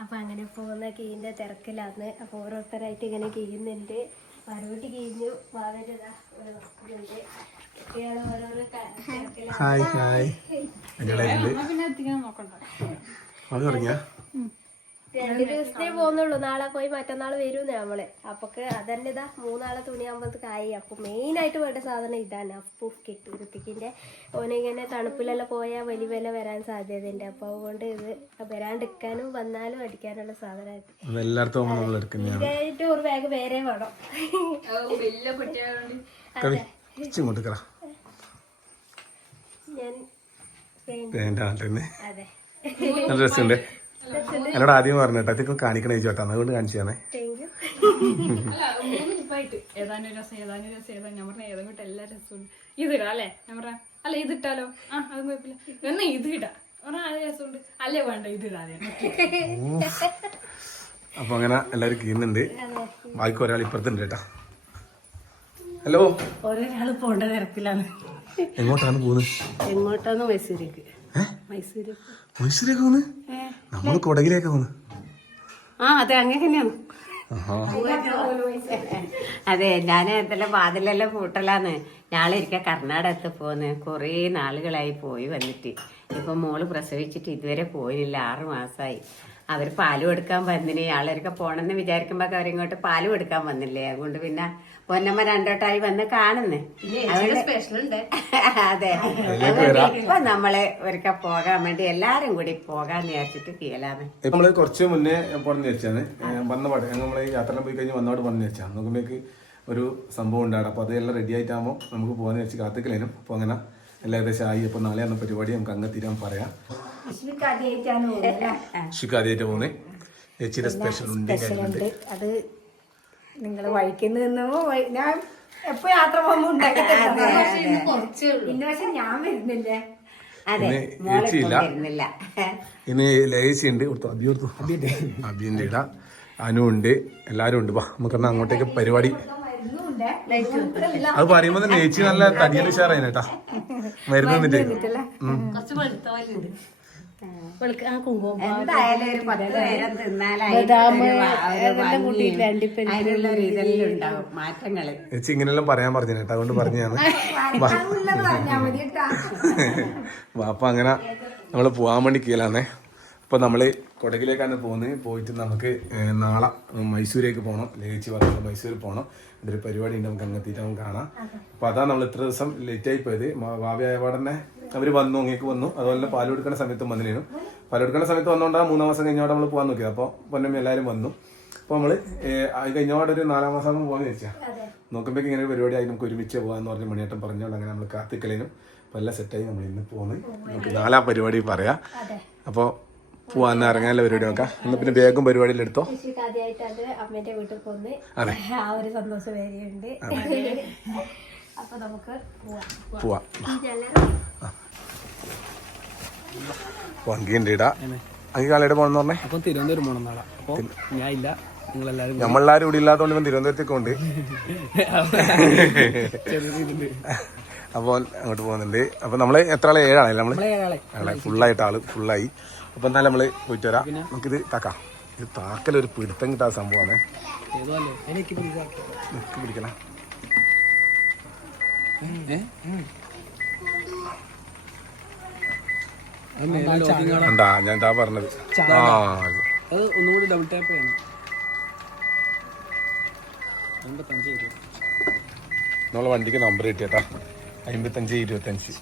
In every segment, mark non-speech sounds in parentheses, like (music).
അപ്പൊ അങ്ങനെ പോകുന്ന കീന്റെ തിരക്കിലാണ്. അപ്പോൾ ഓരോരുത്തരായിട്ട് ഇങ്ങനെ കീഴുന്നുണ്ട്. മറുപടി കീഞ്ഞു? തിരക്കിലാണ്. ഹായ്. ഹായ് പിന്നെ എത്തിക്കാൻ നോക്കണ്ട. അത് തുടങ്ങിയ? രണ്ട് ദിവസത്തേ പോകുന്നുള്ളൂ നാളെ പോയി മറ്റന്നാൾ വരും നമ്മൾ. അപ്പൊക്ക് അതന്നെ ഇതാ മൂന്നാളെ തുണിയാകുമ്പോഴത്തേക്ക് ആയി. അപ്പൊ മെയിൻ ആയിട്ട് വേണ്ട സാധനം ഇതാണ്. അപ്പു കിട്ടും ഋത്തിക്കിന്റെ ഓനിങ്ങനെ തണുപ്പിലെല്ലാം പോയാൽ വലിയ വില വരാൻ സാധ്യതയുണ്ട്. അപ്പൊ അതുകൊണ്ട് ഇത് വരാണ്ടിരിക്കാനും വന്നാലും അടിക്കാനുള്ള സാധനമായിട്ട്. ഇതായിട്ട് ഒരു ബാഗ് വേറെ വേണം. ഞാൻ അതെ. നല്ല രസമുണ്ട്. എന്നോട് ആദ്യം പറഞ്ഞിട്ട് അതൊക്കെ കാണിക്കണ ചോട്ടാ അതുകൊണ്ട് കാണിച്ചു തന്നെ. ഏതാനും രസം ഏതാനും രസം ഏതാ ഞാൻ പറഞ്ഞ ഏതും കിട്ടും എല്ലാ രസവും ഇതിടാ അല്ലേ? ഞാൻ പറഞ്ഞ അല്ല ഇതിട്ടാലോ ആ അത് കുഴപ്പമില്ല. എന്നാ ഇത് ഇടാ. പറഞ്ഞാ അത് രസമുണ്ട് അല്ലേ വേണ്ട അപ്പൊ അങ്ങനെ എല്ലാരും കീന്നുണ്ട്. ബാക്കി ഒരാൾ ഇപ്പുറത്തുണ്ട് കേട്ടാ. ഹലോ ഒരാൾ പോണ്ട തിരക്കിലാണ് എങ്ങോട്ടാണ് പോകുന്നത് എങ്ങോട്ടാന്ന് മൈസൂരേക്ക്. മൈസൂര് മൈസൂരേക്ക്. പോന്ന് നമ്മൾ കൊടകിലേക്ക് പോന്ന് ആ അതെ അങ്ങനെ തന്നെയാണ്. അതെ ഞാൻ എന്തെല്ലാം വാതിലെല്ലാം പൂട്ടലാന്ന്. ഞാളെ ഇരിക്ക കർണാടകത്ത് പോന്ന്. കുറേ നാളുകളായി പോയി വന്നിട്ട്. ഇപ്പൊ മോൾ പ്രസവിച്ചിട്ട് ഇതുവരെ പോയില്ല ആറു മാസമായി അവർ പാലും എടുക്കാൻ വന്നിന്. ആളൊരുക്കെ പോണെന്ന് വിചാരിക്കുമ്പോ അവരിങ്ങോട്ട് പാലും എടുക്കാൻ വന്നില്ലേ? അതുകൊണ്ട് പിന്നെ പൊന്നമ്മ രണ്ടോട്ടായി വന്ന് കാണുന്നു. (laughs) അതെ. ഇപ്പൊ നമ്മൾ ഒരിക്ക പോകാൻ വേണ്ടി എല്ലാരും കൂടി പോകാന്ന് വിചാരിച്ചിട്ട് ഇപ്പൊ നമ്മൾ കുറച്ച് മുന്നേ പോണെന്ന് വിചാരിച്ചാണ്. വന്നപാട് നമ്മൾ യാത്ര പോയി കഴിഞ്ഞ് വന്നോട് പോണെന്ന് വെച്ചാൽ നോക്കുമ്പോഴേക്ക് ഒരു സംഭവം ഉണ്ടാകും അപ്പൊ അതെല്ലാം റെഡി ആയിട്ടാകുമ്പോൾ നമുക്ക് പോകാന്ന് വെച്ച് കാത്തിക്കലേനും. അപ്പൊ അങ്ങനെ എല്ലാം ഏകദേശം ആയി അപ്പൊ നാളെ അന്ന് പരിപാടി നമുക്ക് അങ്ങ് തീരാൻ പറയാം. ഷിക്ക് (laughs) ആദ്യമായിട്ട് ചേച്ചിയുടെ സ്പെഷ്യൽ ഉണ്ട് കാര്യങ്ങളുണ്ട്. അത് നിങ്ങൾ വഴിക്കുന്ന ഞാൻ എപ്പോ യാത്ര പോകുമ്പോ ഉണ്ടാക്കി ഇന്ന് പക്ഷെ ഞാൻ വരുന്നില്ലേ. അതെ. ഇന്ന് മോളെ ഇനി ലേസി ഉണ്ട്. ഇട. അനു ഉണ്ട്. എല്ലാരും ഉണ്ട്. വാ നമുക്ക് അങ്ങോട്ടേക്ക് പരിപാടി. അത് പറയുമ്പോ തന്നെ ചേച്ചി നല്ല തടിയൽ ഉഷാറായി കേട്ടാ. മരുന്ന് നിന്നിട്ട് എന്തായാലും ഒരു പത്ത് നേരം മാറ്റങ്ങൾ. ചേച്ചി ഇങ്ങനെല്ലാം പറയാൻ പറഞ്ഞു കേട്ടോ അതുകൊണ്ട് (laughs) പറഞ്ഞാണ് അപ്പൊ (laughs) അങ്ങനെ നമ്മൾ പോവാൻ വേണ്ടി കീലാന്നേ അപ്പൊ നമ്മൾ കൊടകിലേക്കാണ് പോകുന്നത് പോയിട്ട് നമുക്ക് നാളെ മൈസൂരേക്ക് പോകണം ലേച്ചി പറഞ്ഞത് മൈസൂരിൽ പോകണം ഇതൊരു പരിപാടി ഉണ്ട് നമുക്ക് അങ്ങെത്തിയിട്ട് നമുക്ക് കാണാം. അപ്പൊ അതാ നമ്മൾ ഇത്ര ദിവസം ലേറ്റ് ആയി പോയത്. ഭാവിയായപാട് തന്നെ അവർ വന്നു അങ്ങേക്ക് വന്നു. അതുപോലെ പാൽ കൊടുക്കുന്ന സമയത്തും വന്നിരുന്നു പാൽ കൊടുക്കുന്ന സമയത്ത് വന്നുകൊണ്ടാണ് മൂന്നാം മാസം കഴിഞ്ഞോടെ നമ്മൾ പോകാൻ നോക്കിയത്. അപ്പോൾ പൊന്നമ്മ എല്ലാവരും വന്നു. അപ്പോൾ നമ്മൾ അത് കഴിഞ്ഞോടെ ഒരു നാലാം മാസം ആകുമ്പോൾ പോകാൻ വെച്ചാൽ നോക്കുമ്പോഴേക്ക് ഇങ്ങനെ ഒരു പരിപാടി ആയി. നമുക്ക് ഒരുമിച്ച് പോകാന്ന് പറഞ്ഞ് മണിയേട്ടൻ പറഞ്ഞോണ്ട് അങ്ങനെ നമ്മൾ കാത്തിക്കലിനും. അപ്പോൾ എല്ലാം സെറ്റായി നമ്മൾ ഇന്ന് പോകുന്നത് നമുക്ക് നാലാം പരിപാടി പറയാം. അപ്പോൾ പോവാന്ന് ഇറങ്ങാനുള്ള പരിപാടി നോക്കാം. എന്നാ പിന്നെ വേഗം പരിപാടിയിൽ എടുത്തോ? ആദ്യമായിട്ടാണ് അമ്മേന്റെ വീട്ടിൽ പോകുന്നത്. ആ ഒരു സന്തോഷം വേറെയുണ്ട്. അപ്പൊ നമുക്ക് പോവാം. വങ്കിന്റെ ഇട. അങ്ങ് കാലയുടെ പോകണമെന്ന് പറഞ്ഞേ? അപ്പം തിരുവനന്തപുരം പോകണം നാളെ. അപ്പോൾ ഞാൻ ഇല്ല നിങ്ങളെല്ലാവരും നമ്മളെല്ലാവരും ഇവിടെ ഇല്ലാത്തതുകൊണ്ട് ഇവൻ തിരുവനന്തപുരത്തേക്ക് ഉണ്ട് അപ്പോൾ അങ്ങോട്ട് പോകുന്നുണ്ട്. അപ്പോൾ നമ്മൾ എത്ര ആളെ? നമ്മൾ ഏഴാളെ. ആളെ ഫുള്ളായിട്ട് ആൾ ഫുള്ളായി. അപ്പോൾ എന്നാലും നമ്മൾ പോയിട്ട് വരാം. നമുക്കിത് താക്കാം ഇത് താക്കൽ ഒരു പിടുത്തം കിട്ടാത്ത സംഭവമാണ്. എനിക്ക് പിടിക്കണം? ലോക്കിംഗ് ഞാൻ താ പറഞ്ഞത്. ആ. അത്. ഒന്നുകൂടി ഡബിൾ ടാപ്പ് ചെയ്യണം. നമ്മളെ വണ്ടിക്ക് നമ്പർ കിട്ടിയട്ടാ. അമ്പത്തഞ്ച് ഇരുപത്തഞ്ച്.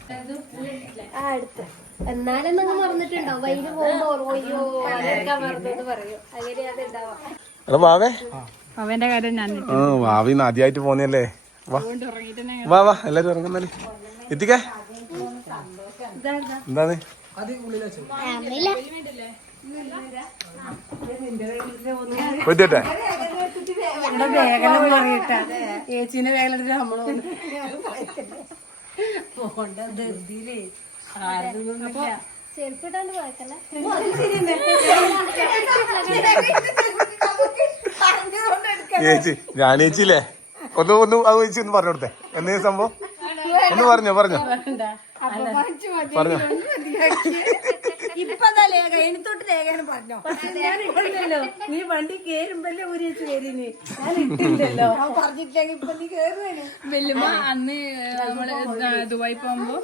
എന്നാലും നിങ്ങൾ പോകുമ്പോ വാവേ. അവന്റെ കാര്യം ഞാൻ വാവി ആദ്യമായിട്ട് പോന്നല്ലേ വാ. വാ വാ. എല്ലാരും ഇറങ്ങുന്നല്ലേ എത്തിക്കേ. എന്താണ്? പറയട്ടാ ചേച്ചീന്റെ വേഗം നമ്മൾ ചേച്ചി ഞാൻ ചേച്ചിയില്ലേ ഒന്ന് ഒന്ന് അത് ചേച്ചി ഒന്ന് പറഞ്ഞു കൊടുത്തേ. എന്നേ സംഭവം? ഒന്ന് പറഞ്ഞോ പറഞ്ഞോ. പറഞ്ഞോ. (laughs) ഇപ്പൊ ലേഖ ഏണിത്തോട്ട് ലേഖനം പറഞ്ഞോ. ഞാൻ ഇട്ടില്ലല്ലോ നീ വണ്ടി കേറുമ്പല്ലേ ഒരു ചേച്ചി കയറിനി (laughs) ഞാൻ ഇട്ടില്ലല്ലോ അവൻ പറഞ്ഞിട്ടില്ലെങ്കിൽ ഇപ്പൊ നീ കേറുവേന്. വല്യമ്മ അന്ന് നമ്മൾ ദുബായി പോകുമ്പോ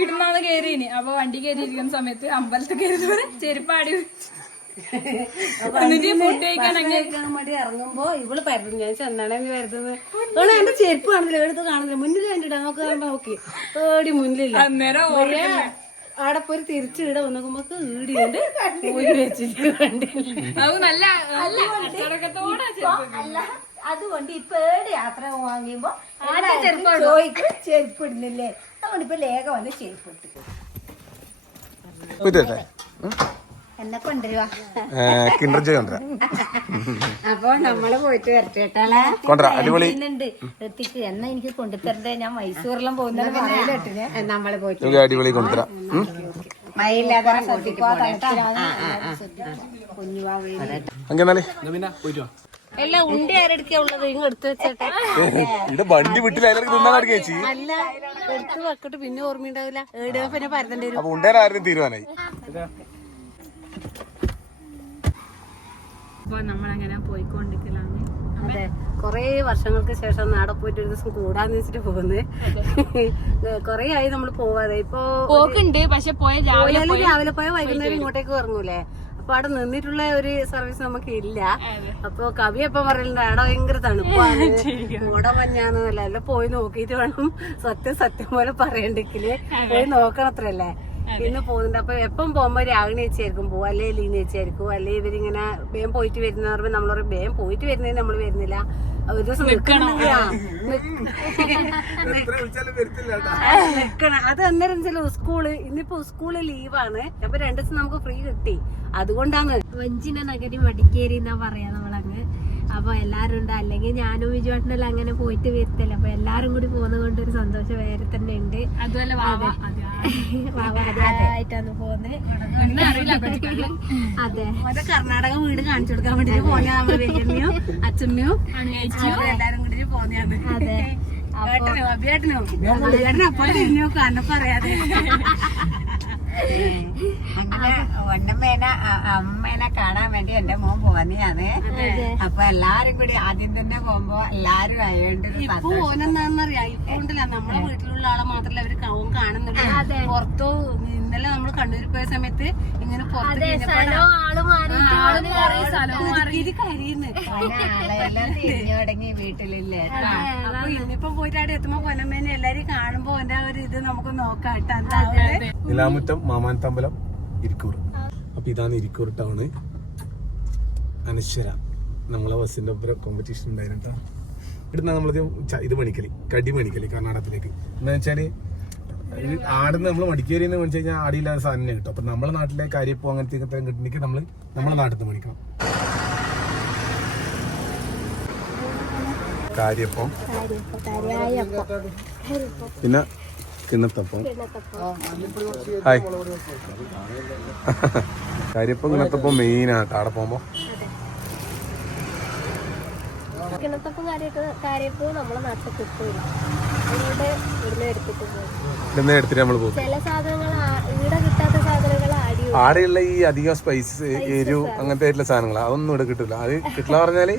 ഇടുന്നാൾ കയറിയിന് അപ്പൊ വണ്ടി കയറിയിരിക്കുന്ന സമയത്ത് അമ്പലത്തിൽ കയറി ചെരുപ്പാടി വേണ്ടി ഇറങ്ങുമ്പോ ഇവൾ പരതും ഞാൻ ചെന്നാണെന്ന് വരുന്നത് അതുകൊണ്ട് എന്റെ ചെരുപ്പ് കാണില്ല എടുത്ത് കാണുന്നില്ല. മുന്നിൽ കണ്ടിട്ടാ നമുക്ക് നോക്കി. ഓടി മുന്നിലില്ല. ആടെ പോയി തിരിച്ചു ഇട വന്നോക്കുമ്പോ ഈടിയുണ്ട്. പോയി വെച്ചിട്ട് കണ്ടില്ല. അതുകൊണ്ട് ഈ പേടി യാത്ര വാങ്ങിയുമ്പോ ചോദിക്കും ചെരുപ്പ് ഇടുന്നില്ലേ അതുകൊണ്ട് ഇപ്പൊ ലേഖ വന്ന് ചെരുപ്പ് ഇട്ടു പറ്റേ എന്നെ കൊണ്ടുവരുവാ. കിണ്ടർ ജോയ് കൊണ്ടുവരാം. അപ്പൊ നമ്മൾ പോയിട്ട് വരട്ടെ കേട്ടാളെ കൊണ്ടുവരാം അടിപൊളി. ഉണ്ട് ഋത്തിക്ക് എന്നാ എനിക്ക് കൊണ്ടുതരണ്ടേ? ഞാൻ മൈസൂരിലും പോകുന്നത് നമ്മൾ പോയിട്ട് അടിപൊളി കൊണ്ടുവരാം. എല്ലാം ഉണ്ടി ആരെടുക്കാ ഉള്ളത്? ഇങ്ങ് എടുത്തു വെച്ചേട്ടെ. ഇവിടെ വണ്ടി വിട്ടില്ല അതിലേക്ക് തിന്നാൻ ചേച്ചി. അല്ല എടുത്തു വെക്കട്ട് പിന്നെ ഓർമ്മയുണ്ടാവില്ല. ഏടിയാ പിന്നെ പരതേണ്ടി വരും. തീരുമാനമായി അപ്പൊ നമ്മളങ്ങനെ പോയിക്കൊണ്ടിരിക്കലാണ്. അതെ. കൊറേ വർഷങ്ങൾക്ക് ശേഷം നാടെ പോയിട്ട് ഒരു ദിവസം കൂടാന്ന് വെച്ചിട്ട് പോകുന്നത് കൊറേ ആയി നമ്മൾ പോവാതെ. ഇപ്പൊ പോക്കുണ്ട് പക്ഷെ പോയ രാവിലെ പോയാലും രാവിലെ പോയ വൈകുന്നേരം ഇങ്ങോട്ടേക്ക് ഇറങ്ങൂലേ? അപ്പൊ അവിടെ നിന്നിട്ടുള്ള ഒരു സർവീസ് നമുക്ക് ഇല്ല അപ്പൊ കവി എപ്പം പറയുന്നത് അവിടെ ഭയങ്കര തണുപ്പാണ്. (laughs) കൂടെ മഞ്ഞാന്നല്ല പോയി നോക്കിയിട്ട് വേണം സത്യം സത്യം പോലെ പറയണ്ടെങ്കിൽ. പോയി നോക്കണത്രല്ലേ. ഇന്ന് പോകുന്നുണ്ട്. അപ്പൊ എപ്പം പോകുമ്പോ രാഗിണി ചേച്ചിയായിരിക്കും പോവും? അല്ലെ ലീന ചേച്ചിയായിരിക്കും അല്ലെ ഇവരിങ്ങനെ വേഗം പോയിട്ട് വരുന്ന പറയുമ്പോ നമ്മൾ പറയും വേഗം പോയിട്ട് വരുന്നതിന് നമ്മൾ വരുന്നില്ല. ഒരു ദിവസം നിൽക്കണം. അത്. അന്നേരം ചില സ്കൂൾ ഇന്നിപ്പോ സ്കൂൾ ലീവാണ്. അപ്പൊ രണ്ടു ദിവസം നമുക്ക് ഫ്രീ കിട്ടി. അതുകൊണ്ടാണ്. വഞ്ചിന നഗരി മടിക്കേരി എന്നാ പറയാ നമ്മളങ്ങ്? അപ്പൊ എല്ലാരും ഉണ്ട്. അല്ലെങ്കിൽ ഞാനും വിജുവാട്ടിനെല്ലാം അങ്ങനെ പോയിട്ട് വരത്തില്ല. അപ്പൊ എല്ലാരും കൂടി പോകുന്ന കൊണ്ട് ഒരു സന്തോഷം വേറെ തന്നെ ഉണ്ട്. അതുപോലെ വാവ (laughs) ആദ്യമായിട്ടാണ് പോകുന്നത്. ഒന്നും അതെ. കർണാടക വീട് കാണിച്ചു കൊടുക്കാൻ വേണ്ടി നമ്മൾ വല്യമ്മയും അച്ഛമ്മയും എല്ലാരും കൂടി പോന്നെയാണ് അതെ. ഏട്ടനോ അഭിയേട്ടനോ. അഭിയേട്ടനോ അപ്പോൾ പറയാതെ (laughs) അങ്ങനെ ഒന്നമ്മേനെ അ- അമ്മേനെ കാണാൻ വേണ്ടി എന്റെ മോൻ പോന്നെയാണ്. അപ്പൊ എല്ലാരും കൂടി ആദ്യം തന്നെ പോകുമ്പോ എല്ലാരും ആയോണ്ട് ഒരു ഇപ്പൊ ഓനെന്താണെന്നറിയാം ഇപ്പൊ ഉണ്ടല്ല നമ്മളെ വീട്ടിലുള്ള ആളെ മാത്രല്ല അവർ കാണുന്നുണ്ട് പുറത്തോ ഇന്നലെ നമ്മൾ കണ്ണൂരിൽ പോയ സമയത്ത് ഇങ്ങനെ പുറത്ത് വീട്ടിലില്ലേ. അപ്പൊ ഇന്നിപ്പം പോയിട്ട് അവിടെ എത്തുമ്പോ പൊന്നമ്മേനെ എല്ലാരും കാണുമ്പോ എന്റെ ഒരു ഇത് നമുക്ക് നോക്കാം കേട്ടോ എന്താ അത്? നിലാമുറ്റം ഇരിക്കൂർ. അപ്പൊ ഇതാണ് ഇരിക്കൂർ ടൗണ് അനശ്വര. നമ്മളെ ബസ്സിന്റെ ഒപ്പം കോമ്പറ്റീഷൻ ഉണ്ടായിരുന്നു കേട്ടോ ഇവിടുന്ന് നമ്മളത് ഇത് മണിക്കലി കടി മണിക്കലി കർണാടകത്തിലേക്ക്. എന്ന് വെച്ചാൽ ആടുന്ന് നമ്മൾ മടിക്കേരി എന്ന് വെച്ച് കഴിഞ്ഞാൽ ആടിയില്ലാത്ത സാധനം കിട്ടും അപ്പൊ നമ്മളെ നാട്ടിലെ കാര്യപ്പോ അങ്ങനത്തെ ഇങ്ങനത്തെ കിട്ടണമെങ്കിൽ നമ്മൾ നമ്മളെ നാട്ടിൽ നിന്ന് മണിക്കണം കാര്യപ്പം. പിന്നെ കിണ്ണത്തപ്പം ഹായ്. (laughs) കാര്യപ്പം കിണത്തപ്പം മെയിനാ കാട പോകുമ്പോ. കിണത്തപ്പം ഇവിടുന്ന് എടുത്തിട്ട് നമ്മൾ പോകും. ആടെയുള്ള ഈ അധികം സ്പൈസ് എരിവ് അങ്ങനത്തെ ആയിട്ടുള്ള സാധനങ്ങൾ അതൊന്നും ഇവിടെ കിട്ടില്ല അത് കിട്ടില്ല പറഞ്ഞാൽ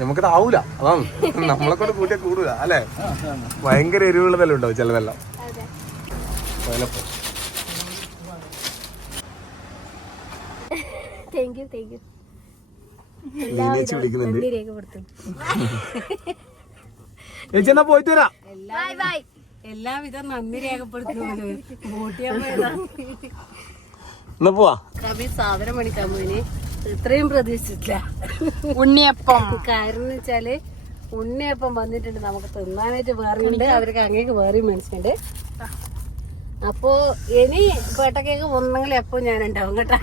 നമുക്കത് ആവൂല. അതാണ്. (laughs) നമ്മളെ കൊണ്ട് കൂട്ടിയാൽ കൂടൂല അല്ലേ? ഭയങ്കര എരിവുള്ളതെല്ലാം ഉണ്ടാവും ചിലതെല്ലാം താങ്ക് യു താങ്ക് ചേച്ചി പോയിട്ട് വരാം. എല്ലാവിധ നന്ദി പോവാ. കവി സാധനം മേടിക്കാൻ പോയിന്. ഇത്രയും പ്രതീക്ഷിച്ചില്ല ഉണ്ണിയപ്പം. കാരണം എന്ന് വെച്ചാൽ ഉണ്ണിയപ്പം വന്നിട്ടുണ്ട്. നമുക്ക് തിന്നാനായിട്ട് വേറെ ഉണ്ട്. അവർക്ക് അങ്ങേക്ക് വേറെയും മനസ്സിലുണ്ട്. അപ്പോ ഇനി പേട്ടക്കേക്ക് വന്നെങ്കിൽ എപ്പോ ഞാൻ ഉണ്ടാവും കേട്ടാ.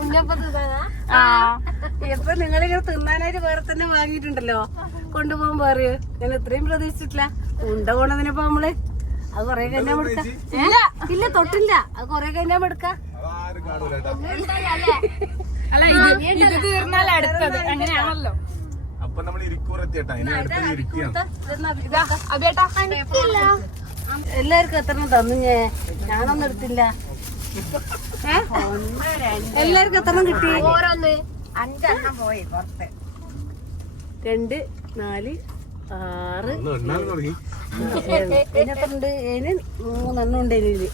ഉണ്ണിയപ്പം ഇപ്പൊ നിങ്ങളിങ്ങനെ തിന്നാനായിട്ട് വേറെ തന്നെ വാങ്ങിയിട്ടുണ്ടല്ലോ. കൊണ്ടുപോകാൻ വേറെ ഞാൻ ഇത്രയും പ്രതീക്ഷിച്ചിട്ടില്ല. ഉണ്ട പോണതിനപ്പൊ നമ്മൾ. അത് കൊറേ കഴിഞ്ഞാൽ എടുക്കാം ഇല്ല തൊട്ടില്ല. അത് കൊറേ കഴിഞ്ഞാൽ എടുക്കാം അല്ല ഇത് ഇത് തീർന്നാൽ അടുത്തത്. അങ്ങനെയാണല്ലോ. അപ്പൊ നമ്മൾ ഇരിക്കൂർ എത്തിയട്ടാ. ഇനി അടുത്തത് ഇരിക്കുകയാണ്. എല്ലാവർക്കും എത്ര തന്നു ഞാൻ ഞാനൊന്നും എടുത്തില്ല. എല്ലാവർക്കും എത്ര കിട്ടി? ഓരോന്ന്. അഞ്ചെണ്ണം പോയി പുറത്ത്. രണ്ട് നാല് ആറ്. പിന്നെ എത്ര ഉണ്ട്? ഇതിന് മൂന്നെണ്ണം ഉണ്ട് ഇതിൽ.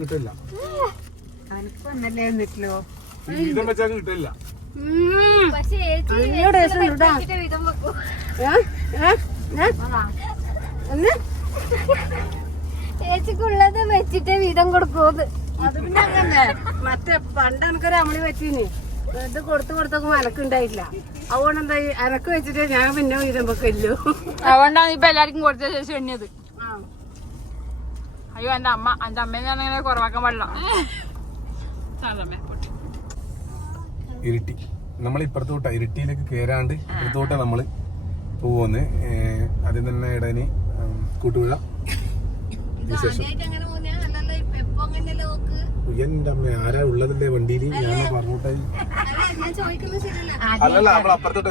കിട്ടില്ല. അവനക്ക് ഒന്നല്ലേ വീതം കിട്ടില്ല. ചേച്ചിക്കുള്ളത് വെച്ചിട്ട് വീതം കൊടുക്കൂന്ന് അത് പിന്നെ അങ്ങനെ മറ്റേ പണ്ട് എനിക്കൊരു അമളി വെച്ചിന്. ഇത് കൊടുത്ത് കൊടുത്തൊക്കെ അനക്കുണ്ടായില്ല. അതുകൊണ്ട് എന്താ അനക്ക് വെച്ചിട്ട് ഞാൻ പിന്നെ വീതം വെക്കല്ലു. അതുകൊണ്ടാണ് ഇപ്പൊ എല്ലാവർക്കും കൊടുത്ത ശേഷം എണ്ണിയത്. അയ്യോ എന്റെ അമ്മ എന്റെ അമ്മേനെ ഞാൻ അങ്ങനെ കുറവാക്കാൻ പാടില്ല. സാധമ്മേ ഇരുട്ടി. നമ്മൾ ഇപ്പുറത്തോട്ട് ഇരിട്ടിയിലേക്ക് കയറാണ്ട് ഇപ്പുറത്തോട്ട് നമ്മൾ പോവുന്നത് ആദ്യം തന്നെ ഇടനി കൂട്ടുപുഴ എന്റെ അമ്മ ആരാ ഉള്ളതിന്റെ വണ്ടിയിൽ ഞാൻ പറഞ്ഞോട്ടെ? ഞാൻ ചോദിക്കുന്നത് ശരിയല്ല. അല്ലല്ല നമ്മൾ അപ്പുറത്തോട്ട്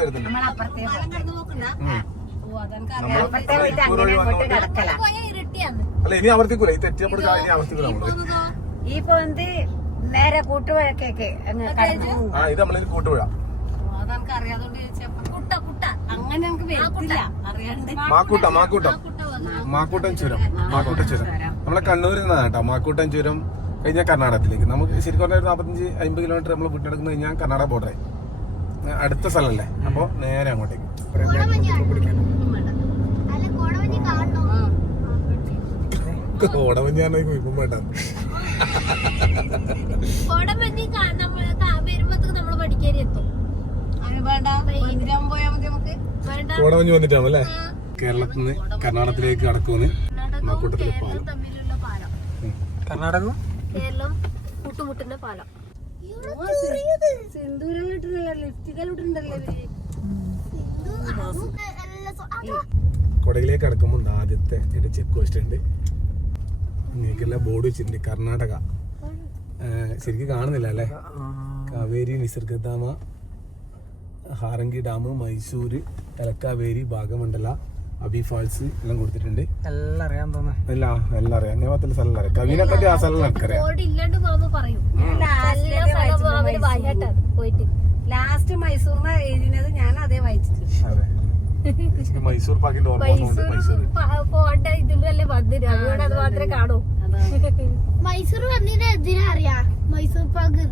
ഇരുട്ടിയാന്ന്. അല്ല ഇനി ആവർത്തിക്കൂല ഈ തെറ്റിയപ്പോൾ ഇനി ആവർത്തിക്കൂല നമ്മൾ. നേരെ കൂട്ടുവഴക്കേക്ക് അങ്ങ് കടന്നു ആ ഇത് നമ്മളിനി കൂട്ടുപുഴ അതെനിക്ക് അറിയാത്തോണ്ട് ചോദിച്ചപ്പോ കുട്ട കുട്ട അങ്ങനെ എനിക്ക് വരത്തില്ല അറിയാണ്ട് മാക്കൂട്ടം മാക്കൂട്ടം മാക്കൂട്ടം ചുരം മാക്കൂട്ടം ചുരം നമ്മളെ കണ്ണൂരിൽ നിന്നാണ് കേട്ടോ മാക്കൂട്ടം ചുരം കഴിഞ്ഞാൽ കർണാടകത്തിലേക്ക് നമുക്ക് ശരിക്കും പറഞ്ഞാൽ ഒരു നാൽപ്പത്തഞ്ച് അമ്പത് കിലോമീറ്റർ നമ്മൾ വിട്ടെടുക്കുന്ന കഴിഞ്ഞാൽ കർണാടക ബോർഡറായി അടുത്ത സ്ഥലമല്ലേ അപ്പോൾ നേരെ അങ്ങോട്ടേക്ക് ഓടമഞ്ഞാണെങ്കിൽ ഇപ്പം വേണ്ട കോടമഞ്ഞി കാ- നമ്മൾ കാ- വരുമ്പത്തേക്ക് നമ്മൾ പഠിക്കാരി എത്തും. കോടമഞ്ഞ് വന്നിട്ടാണ് അല്ലേ? കേരളത്തിൽ നിന്ന് കർണാടകത്തിലേക്ക് കടക്കുമെന്ന് മാക്കൂട്ടത്തിലെ പാലം. കർണാടകം കേരളം കൂട്ടുമുട്ടുന്ന പാലം. കൊടകിലേക്ക് കടക്കുമ്പോൾ ആദ്യത്തെ ഒരു ചെക്ക് പോസ്റ്റ് ഉണ്ട്. നിങ്ങൾക്കെല്ലാം ബോർഡ് വെച്ചിട്ടുണ്ട്. കർണാടക. ശരിക്കും കാണുന്നില്ല അല്ലേ? കാവേരി നിസർഗധാമ ഹാരങ്കി ഡാം മൈസൂർ തലക്കാവേരി ഭാഗമണ്ഡല അബി ഫാൾസ് എല്ലാം കൊടുത്തിട്ടുണ്ട്. എല്ലാം അറിയാൻ തോന്നുന്നു എല്ലാം എല്ലാം അറിയാം. അങ്ങനെ പത്തില്ല സ്ഥലം അറിയാം കവിനെ പറ്റി ആ സ്ഥലം എനിക്കറിയാം ലാസ്റ്റ് മൈസൂർന്ന് എഴുതിയത് ഞാൻ അതേ. വായിച്ചിട്ടുണ്ട് മൈസൂർ പാക്കിന്റെ മൈസൂർ പോണ്ട ഇതിലല്ലേ വന്നിട്ട് അതുകൊണ്ട് അത് മാത്രമേ കാണൂ. മൈസൂർ വന്നതിന് എന്തിനാ അറിയാ? മൈസൂർ പാക്ക്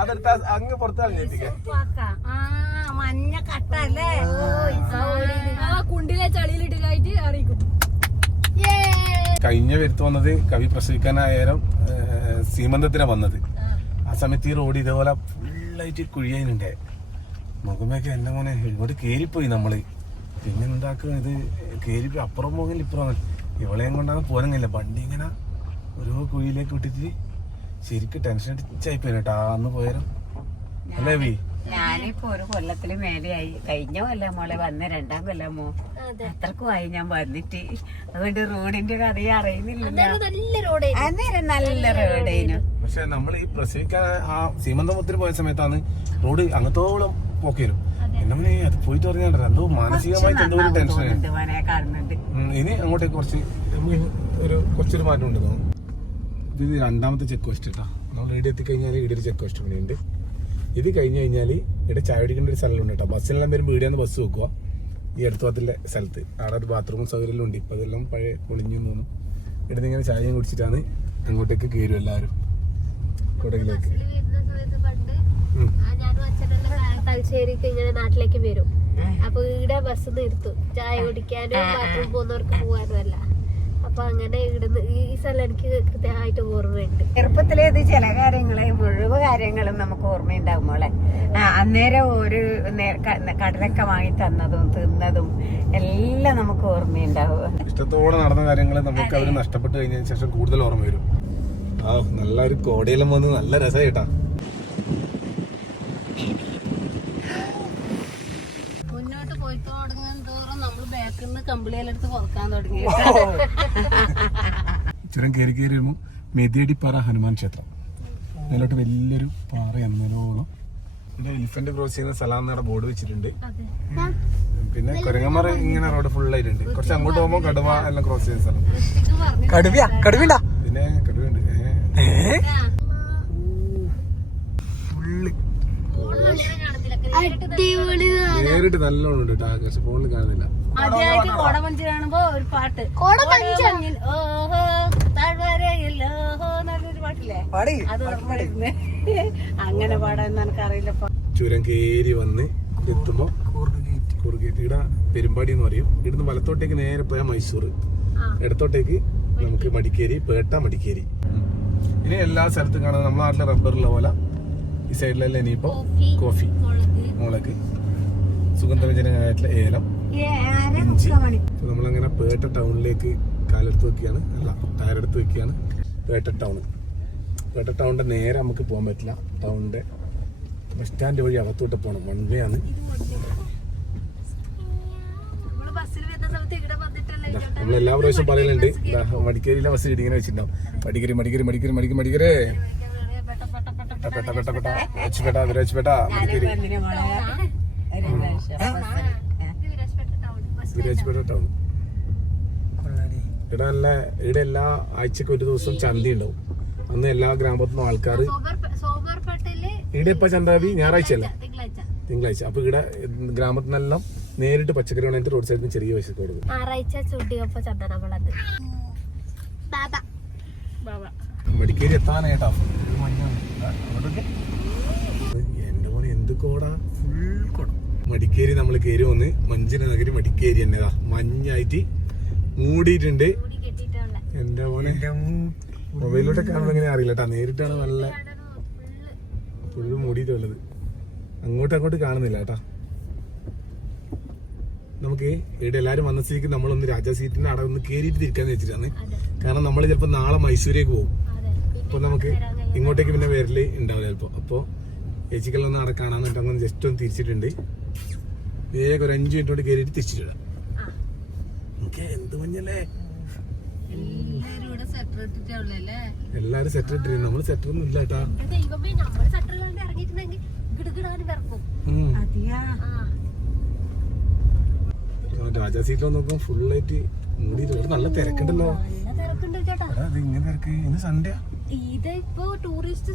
അതെടുത്ത അങ്ങ് പുറത്ത് മഞ്ഞ കട്ട അല്ലേ? കുണ്ടിലെ ചളിയിലിട്ടില്ലായിട്ട് അറിയിക്കും. കഴിഞ്ഞ വരുത്ത് വന്നത് കവി പ്രസവിക്കാനായാലും സീമന്തത്തിനാ വന്നത്. ആ. സമയത്ത് ഈ റോഡ് ഇതേപോലെ ഫുള്ളായിട്ട് കുഴിയാനുണ്ടേ മുഖമൊക്കെ എന്റെ മോനെ ഒരുപാട് കേറിപ്പോയി നമ്മൾ. പിന്നെ എന്താക്കുക ഇത്? കേറി അപ്പുറം പോകില്ല ഇപ്പുറം. ഇവളെയും കൊണ്ടാണ് പോരങ്ങില്ല വണ്ടി ഇങ്ങനെ ഓരോ കുഴിയിലേക്ക് വിട്ടിട്ട് ശരിക്കും ടെൻഷൻ അടിച്ചായി പോയി കേട്ടോ അന്ന് പോയാലും അല്ലേ വി? ഞാനിപ്പോ ഒരു കൊല്ലത്തിൽ മേലെയായി. കഴിഞ്ഞ കൊല്ലം മോളെ വന്ന രണ്ടാം കൊല്ലമോ അത്രക്കും ആയി ഞാൻ വന്നിട്ട്. അതുകൊണ്ട് റോഡിന്റെ കഥയെ അറിയുന്നില്ല. നല്ല റോഡ് അന്നേരം നല്ല റോഡേനു പക്ഷെ നമ്മൾ ഈ പ്രസവിക്കാൻ ആ സീമന്തമുത്തിന് പോയ സമയത്താണ് റോഡ് അങ്ങത്തോളം പോക്കേനും എന്നെ മോനെ അത് പോയിട്ട് പറഞ്ഞാൽ എന്തോ മാനസികമായിട്ട് എന്തോ ഒരു ടെൻഷൻ ഇനി അങ്ങോട്ടേക്ക് കുറച്ച് നമുക്ക് ഒരു കുറച്ചൊരു മാറ്റം ഉണ്ട് തോന്നുന്നു. ഇത് രണ്ടാമത്തെ ചെക്ക് പോസ്റ്റ് കേട്ടോ. നമ്മൾ ഇവിടെ എത്തിക്കഴിഞ്ഞാൽ ഇവിടെ ഒരു ചെക്ക് പോസ്റ്റ് കൂടി ഉണ്ട്. ഇത് കഴിഞ്ഞ് കഴിഞ്ഞാൽ ഇവിടെ ചായ പിടിക്കേണ്ട ഒരു സ്ഥലമുണ്ട് കേട്ടോ. ബസ്സിനെല്ലാം വരുമ്പോൾ ഇവിടെ നിന്ന് ബസ് വെക്കുക ഈ അടുത്തുവത്തിലെ സ്ഥലത്ത്. അവിടെ ഒരു ബാത്റൂം സൗകര്യം ഉണ്ട്. ഇപ്പം അതെല്ലാം പഴയ പൊളിഞ്ഞു തോന്നും ഇവിടെ നിന്ന് ഇങ്ങനെ ചായയും കുടിച്ചിട്ടാണ് അങ്ങോട്ടേക്ക് കയറും എല്ലാവരും. കുടകിലേക്ക് വരുന്ന സമയത്ത് പണ്ട് ഉം. ആ ഞാനും അച്ഛനെല്ലാം തലശ്ശേരിക്ക് ഇങ്ങനെ നാട്ടിലേക്ക് വരും. അപ്പൊ ഇവിടെ ബസ് നിർത്തും ചായ കുടിക്കാനും ബാത്റൂം പോകുന്നവർക്ക് പോകാനും അല്ല അപ്പൊ അങ്ങനെ ഇവിടുന്ന് ഈ സ്ഥലം എനിക്ക് കൃത്യമായിട്ട് ഓർമ്മയുണ്ട്. ചെറുപ്പത്തിലെ ഇത് ചില കാര്യങ്ങളെ മുഴുവൻ കാര്യങ്ങളും നമുക്ക് ഓർമ്മയുണ്ടാവും മോളെ. ആ, അന്നേരം ഒരു കടലൊക്കെ വാങ്ങി തന്നതും തിന്നതും എല്ലാം നമുക്ക് ഓർമ്മയുണ്ടാവും. ഇഷ്ടത്തോടെ നടന്ന കാര്യങ്ങൾ നമുക്ക് അവർ നഷ്ടപ്പെട്ടു കഴിഞ്ഞതിന് ശേഷം കൂടുതൽ ഓർമ്മ വരും. ആ നല്ല ഒരു കോടയെല്ലാം വന്ന് നല്ല രസമായിട്ടാ മുന്നോട്ട് പോയി തുടങ്ങും തോറും നമ്മൾ ബാക്കിൽ നിന്ന് പുറക്കാൻ തുടങ്ങി. ചുരം കയറി കയറി വരുമ്പോൾ മെതിയടിപ്പാറ ഹനുമാൻ ക്ഷേത്രം. അതിലോട്ട് വലിയൊരു പാറ എന്നോളം എലിഫന്റ് ക്രോസ് ചെയ്യുന്ന സ്ഥലം ബോർഡ് വെച്ചിട്ടുണ്ട്. പിന്നെ കുരങ്ങന്മാർ ഇങ്ങനെ റോഡ് ഫുൾ ആയിട്ടുണ്ട് കുറച്ച് അങ്ങോട്ട് പോകുമ്പോൾ കടുവ എല്ലാം ക്രോസ് ചെയ്യുന്ന സ്ഥലം. കടുവയാ? കടുവണ്ട പിന്നെ കടുവയുണ്ട്. ഏ. നേരിട്ട് നല്ലോണം ഉണ്ട് കേട്ടോ. പക്ഷെ ഫോണിൽ കാണുന്നില്ല. ആദ്യമായിട്ട് കോടമഞ്ചി കാണുമ്പോ ഒരു പാട്ട്. കോടമഞ്ഞിൽ ഓഹോ താഴ്വരയിൽ ഓഹോ എന്നൊരു പാട്ടില്ലേ? പാടി അത് ഓർമ്മ അങ്ങനെ പാടാൻ എനിക്കറിയില്ലപ്പോ ചുരം കേരി വന്ന് എത്തുമ്പോ കുറുകേറ്റ് ഇവിടെ പെരുമ്പാടി എന്ന് പറയും. ഇവിടുന്ന് വലത്തോട്ടേക്ക് നേരെ പോയാൽ മൈസൂർ. ഇടത്തോട്ടേക്ക് നമുക്ക് മടിക്കേരി പേട്ട മടിക്കേരി. ഇനി എല്ലാ സ്ഥലത്തും കാണുന്നത് നമ്മുടെ നാട്ടിലെ റബ്ബറുള്ള പോലെ ഈ സൈഡിലല്ലേ ഇനിയിപ്പോ കോഫി മുളക്. സുഗന്ധവ്യഞ്ജനമായിട്ടുള്ള ഏലം നമ്മളങ്ങനെ പേട്ട ടൗണിലേക്ക് കാലെടുത്ത് വെക്കുകയാണ്. അല്ല ടയറെടുത്ത് വെക്കുകയാണ്. പേട്ട ടൗൺ പേട്ട ടൗണിന്റെ നേരെ നമുക്ക് പോകാൻ പറ്റില്ല. ടൗണിന്റെ ബസ് സ്റ്റാൻഡ് വഴി അകത്തോട്ട് പോകണം. വൺ വേ ആണ്. നമ്മൾ എല്ലാ പ്രാവശ്യം പറയലുണ്ട്. മടിക്കേരിയിലെ ബസ് ഇടിങ്ങനെ വെച്ചിട്ടുണ്ടാവും. മടിക്കേരി മടിക്കേരി മടിക്കേരി മടിക്കേരി മടിക്കേരേ. പെട്ട പെട്ട പെട്ട വിരാജ്പേട്ട വിരാജ്പേട്ട മടിക്കേരി. വിരാജ്പേട്ട ടൗൺ ഇവിടെ നല്ല ഇവിടെ എല്ലാ ആഴ്ചക്ക് ഒരു ദിവസം ചന്തി ഉണ്ടാവും. അന്ന് എല്ലാ ഗ്രാമത്തിൽ നിന്നും ആൾക്കാർ ഇവിടെ ഇപ്പൊ ചന്താവി ഞായറാഴ്ച അല്ല തിങ്കളാഴ്ച. തിങ്കളാഴ്ച. അപ്പൊ ഇവിടെ ഗ്രാമത്തിൽ നിന്നെല്ലാം നേരിട്ട് പച്ചക്കറി വേണമെങ്കിൽ റോഡ് സൈഡിൽ നിന്ന് ചെറിയ പൈസ കൊടുക്കും മടിക്കേരി എത്താനായിട്ടാ. എന്റെ പോലെ എന്ത് കോടാ? ഫുൾ കോട. മടിക്കേരി നമ്മൾ കയറി വന്ന് മഞ്ചിന നഗരി മടിക്കേരി തന്നെതാ മഞ്ഞായിട്ട് മൂടിയിട്ടുണ്ട്. മുടി എന്റെ പോലെ മൊബൈലിലൂടെ കാണുമ്പോൾ എങ്ങനെ അറിയില്ല കേട്ടാ നേരിട്ടാണ് നല്ല ഫുള്ള് മൂടിയിട്ടുള്ളത്. അങ്ങോട്ട് അങ്ങോട്ട് കാണുന്നില്ല കേട്ടാ നമുക്ക് ഇവിടെ എല്ലാരും വന്ന സ്ഥിതിക്ക് നമ്മളൊന്ന് രാജാ സീറ്റിന്റെ അവിടെ ഒന്ന് കയറിയിട്ട് തിരിക്കാന്ന് വെച്ചിട്ടാണ്. കാരണം നമ്മൾ ചിലപ്പോ നാളെ മൈസൂരേക്ക് പോകും. അപ്പൊ നമുക്ക് ഇങ്ങോട്ടേക്ക് പിന്നെ വരൽ ഉണ്ടാവില്ല ചിലപ്പോ. അപ്പോൾ ചേച്ചിക്കെല്ലാം നാളെ കാണാന്നിട്ട് അങ്ങനെ ജസ്റ്റ് ഒന്ന് തിരിച്ചിട്ടുണ്ട്. വേഗം ഒരു അഞ്ചു മിനിറ്റ് കൊണ്ട് കയറിയിട്ട് തിരിച്ചിട്ടിടാം ഓക്കെ എന്ത് മഞ്ഞല്ലേ? എല്ലാരും സെറ്റർ ഇട്ടില്ല നമ്മൾ സെറ്റർ ഒന്നും ഇല്ല കേട്ടാ രാജാ സീറ്റിൽ നോക്കുമ്പോ ഫുള്ളായിട്ട് മൂടിയിട്ട് ഇവിടെ നല്ല തിരക്കുണ്ടല്ലോ. ഇങ്ങനെ തിരക്ക്. ഇന്ന് സൺഡേ ഇത് ഇപ്പൊ ടൂറിസ്റ്റ്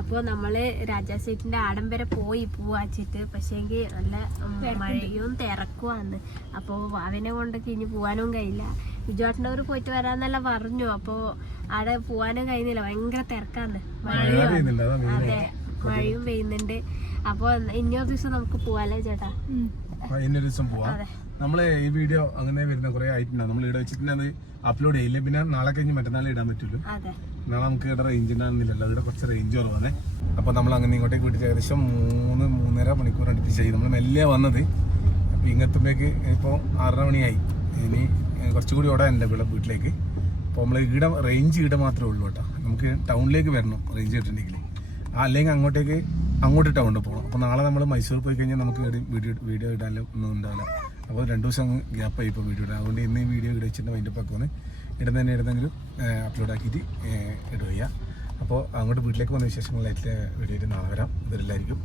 അപ്പൊ നമ്മൾ രാജാ സീറ്റിന്റെ ആടം വരെ പോയി പൂവാച്ചിട്ട് പക്ഷേങ്കിൽ നല്ല മഴയും തിരക്കുവാന്ന് അപ്പൊ വാവിനെ കൊണ്ടൊക്കെ ഇനി പോവാനും കഴിയില്ല. വിജുവാട്ടിന്റെ അവർ പോയിട്ട് വരാന്നല്ല പറഞ്ഞു. അപ്പൊ ആടെ പോവാനും കഴിയുന്നില്ല. ഭയങ്കര തിരക്കാന്ന് അതെ മഴയും പെയ്യുന്നുണ്ട്. അപ്പൊ ഇനിയൊരു ദിവസം നമുക്ക് പോവാല്ലേ ചേട്ടാ? ഇന്നൊരു ദിവസം പോവാം. നമ്മൾ ഈ വീഡിയോ അങ്ങനെ വരുന്ന കുറെ ആയിട്ടുണ്ടാവും. നമ്മൾ ഇവിടെ വെച്ചിട്ട് അത് അപ്ലോഡ് ചെയ്യില്ല. പിന്നെ നാളെ കഴിഞ്ഞ് മറ്റന്നാൾ ഇടാൻ പറ്റുള്ളൂ. നാളെ നമുക്ക് ഇവിടെ റേഞ്ച് ഉണ്ടാകുന്നില്ലല്ലോ ഇവിടെ കുറച്ച് റേഞ്ച് കുറവാണ്. അപ്പൊ നമ്മൾ അങ്ങനെ ഇങ്ങോട്ടേക്ക് വിട്ടിട്ട് ഏകദേശം മൂന്ന് മൂന്നര മണിക്കൂർ അടുപ്പിച്ചായി നമ്മൾ മെല്ലെ വന്നത്. അപ്പൊ ഇങ്ങെത്തുമ്പോഴേക്ക് ഇപ്പോൾ ആറര മണിയായി. ഇനി കുറച്ചുകൂടി ഓടാൻ എന്റെ ഇവിടെ വീട്ടിലേക്ക്. അപ്പോൾ നമ്മൾ ഇവിടെ റേഞ്ച് ഇട മാത്രമേ ഉള്ളൂ കേട്ടോ. നമുക്ക് ടൗണിലേക്ക് വരണം റേഞ്ച് കിട്ടുന്നുണ്ടെങ്കിൽ ആ അല്ലെങ്കിൽ അങ്ങോട്ടേക്ക് അങ്ങോട്ട് ടൗണിൽ പോകണം. അപ്പോൾ നാളെ നമ്മൾ മൈസൂർ പോയി കഴിഞ്ഞാൽ നമുക്ക് വീഡിയോ വീഡിയോ ഇടാനും ഒന്നും ഉണ്ടാവില്ല. അപ്പോൾ രണ്ട് ദിവസം ഗ്യാപ്പായി ഇപ്പോൾ വീഡിയോ ഇടാം അതുകൊണ്ട് ഇന്ന് ഈ വീഡിയോ ഇവിടെ വെച്ചിട്ട് അതിന്റെ അപ്പ് ഒന്ന് ഇടുന്ന തന്നെ ഇടുന്നെങ്കിലും അപ്ലോഡ് ആക്കിയിട്ട് ഇടുക അപ്പോൾ അങ്ങോട്ട് വീട്ടിലേക്ക് വന്ന വിശേഷങ്ങൾ വീഡിയോയിൽ നാളെ വരാം. ഇതെല്ലാവർക്കും.